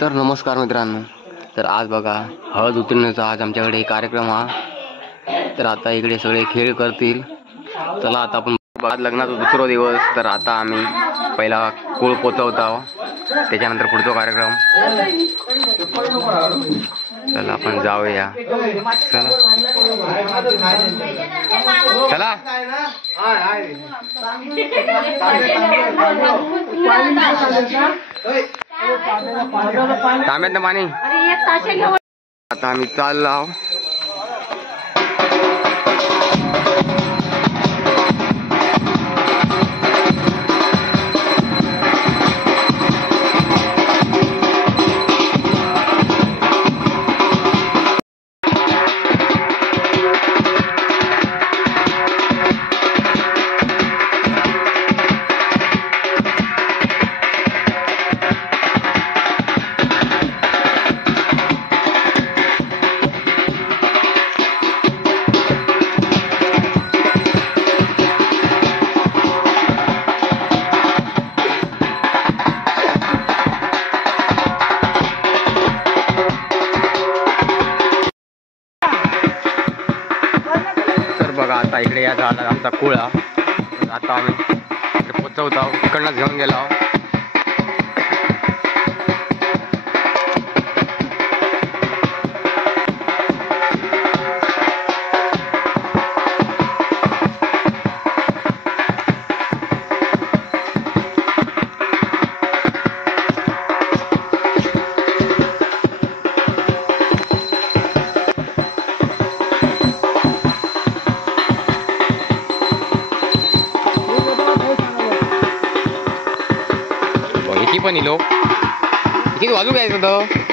तर नमस्कार मित्रांनो. तर आज बघा हळद उतरण्याचा आज आमच्याकडे कार्यक्रम हा. तर आता इकडे सगळे खेळ करतील. चला आता आपण आज लग्नाचा दुसरा दिवस. तर आता आम्ही पहिला कूळ पोचवत आहोत, त्याच्यानंतर पुढचा कार्यक्रम. चला आपण जाऊया. चला चला तांब्यातनं पाणी. आता आम्ही चाललो आहोत. बघा आता इकडे या झाला आमचा कुळा. आता आम्ही पोचवत आहोत, इकडनंच घेऊन गेलो आहोत. पण लोक किती वाजू घ्यायचं होतं.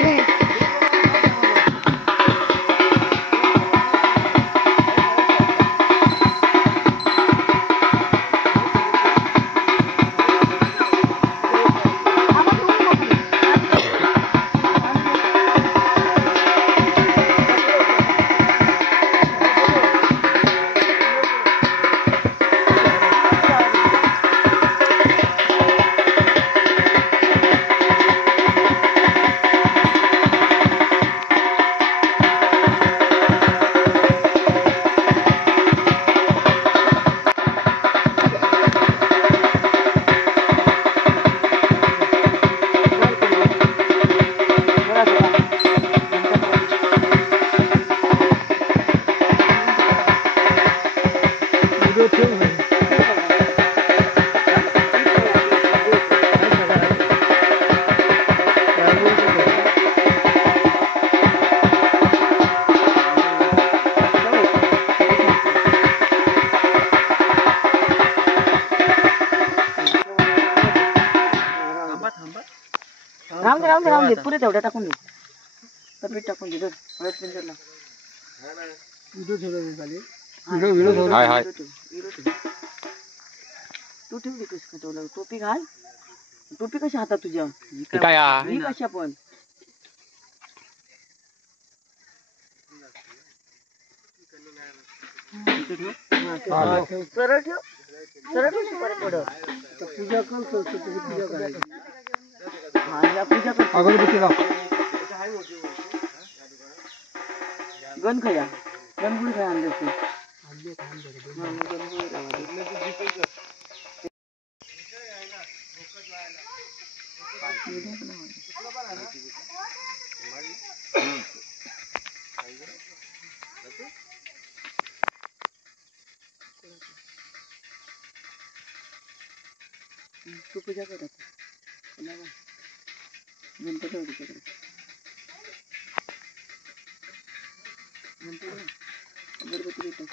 राम दे पुरे तेवढ्या टाकून दे. पीठ टाकून दे. हळद पिंजरला हाय हाय तू ठेवली कशी का? टोपी घाल. टोपी कशी हातात तुझ्या? काय ही कशा पण सरळ ठेव. सरळ पडत पूजा कर. पूजा करायची. पूजा कर. अगरबत्तीला गण खया गणगुळ खया आणले. तू पूजा करत गणपती अगरबत्ती घेतो.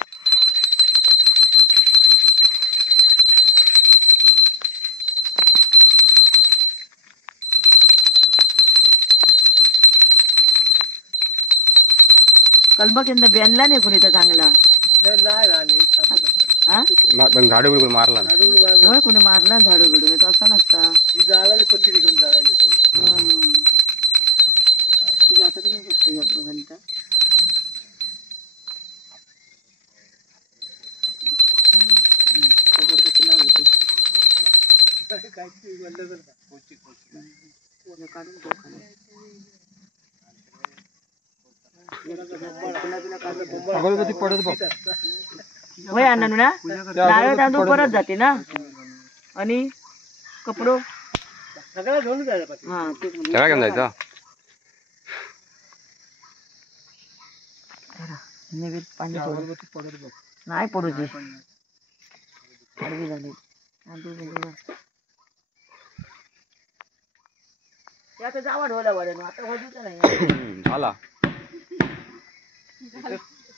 कलबकेंदा बेनला नाही कोणी तर चांगला पण झाडू बिडून मारला ना कोणी मारला. झाडू बिडून तर असा नसता. तुझ्या हातात काय करतो घंटा? अगरबत्ती लावायची. काढून अगरबत्ती पडत बघ वय आणू ना नारळ तांदूळ परत जाते ना आणि कपडो सगळं घेऊन जायचं सगळं घेऊन जायचं नैवेद्य पाणी अगरबत्ती पडत बघ नाही पडू दे झाली आता जावा ढोला वाढेल आता होतीच नाही झाला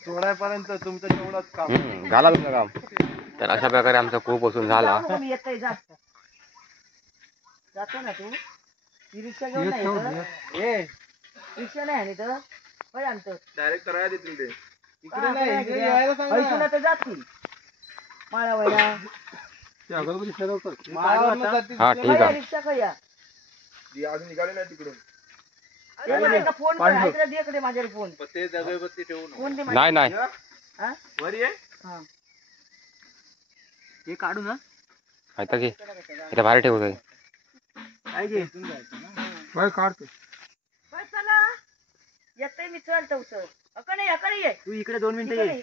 सोडायपर्यंत तुमचं तेवढंच काम झाला तुमचं काम तर अशा प्रकारे आमचा खूप असून झाला येतय जातो ना तू ही रिक्षा घेऊन नाही रिक्षा नाही आणि तर काय आणतो डायरेक्ट करायला देतील ते इकडे नाही तर जातील माळा वैला अगरबत्ती ठरवतात हा ठीक आहे रिक्षा खया अजून निघाले नाही तिकडून फोन कर दे इकडे माझ्यावर फोन ते अगरबत्ती ठेवून फोन दे नाही नाही वर ये हे काढू ना आता की इथे बाहेर ठेवतोय काय काढतो चला येतय मी चलतो सर अकडे ये तू इकडे 2 मिनिटं ये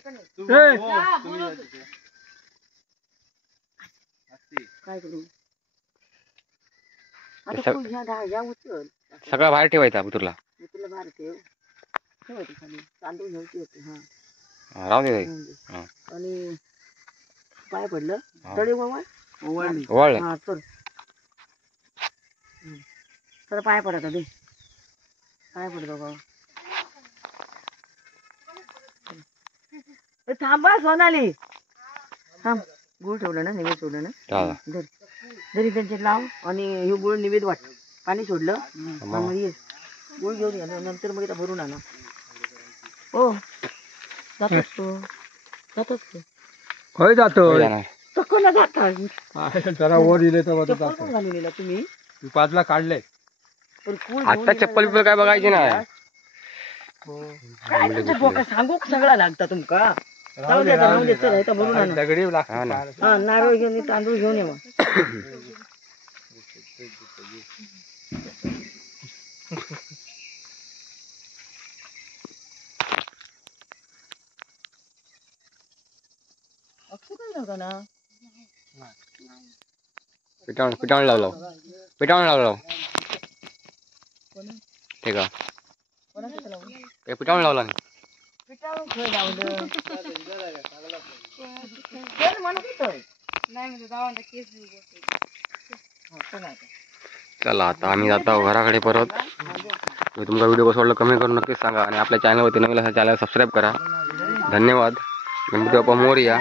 काय करू आता तू या उचल सगळं बाहेर ठेवायचा तुला तुला बाहेर ठेव ठेवायचं खाली तांदूळ घ्यायचे होते हा राहू दे आणि पाय पडलं तळी ओवाळली ओवाळले हा चल तर पाय पडत दे पाय पडतो का थांबा सोनाली थांब गुळ ठेवलं ना निवेद सोडलं ना धर जरी त्यांचे लाव आणि हे गुळ निवेद वाट पाणी सोडलं मग ये गुळ घेऊन ये नंतर मग इथं भरून आणा हो जातोच तो खय जातो चकोला जातात जरा वर इले तर घालून येला तुम्ही पाचला काढले पण कुळ आता चप्पल बिप्पल काय बघायची नाही काय तुमचं डोकं सांगू सगळा लागता तुमका राहू दे चल इथं भरून आणा दगडी हा नारळ घेऊन ये, तांदूळ घेऊन ये मग ना पिठावून लावलं ठीक आहे ते पिठावून लावला पिठावून खय लावलं तेल म्हणत होतं चला आता आम्ही जातो घराकडे परत मी तुमचा व्हिडिओ कसं वाटलं कमेंट करून नक्कीच सांगा आणि आपल्या चॅनलवरती नवीन असेल चॅनल सबस्क्राईब करा धन्यवाद गणपती बाप्पा मोरया